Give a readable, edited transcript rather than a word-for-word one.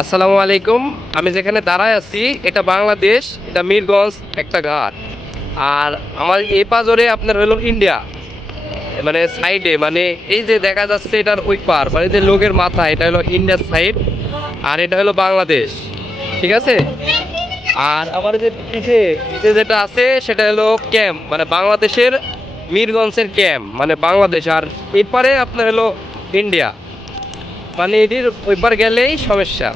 আসসালামু আলাইকুম। আমি যেখানে দাঁড়ায় আছি এটা বাংলাদেশ, এটা মিরগঞ্জ একটা ঘাট। আর আমার এই পাজরে আপনার হলো ইন্ডিয়া, মানে সাইডে, মানে এই যে দেখা যাচ্ছে এটার ওই পার, মানে যে লোকের মাথা, এটা হলো ইন্ডিয়ার সাইড, আর এটা হলো বাংলাদেশ। ঠিক আছে। আর আমার যে পিঠে পিঠে যেটা আছে সেটা হলো ক্যাম্প, মানে বাংলাদেশের মিরগঞ্জের ক্যাম্প, মানে বাংলাদেশ। আর এপারে আপনার হলো ইন্ডিয়া, মানে এটির ওইবার গেলেই সমস্যা।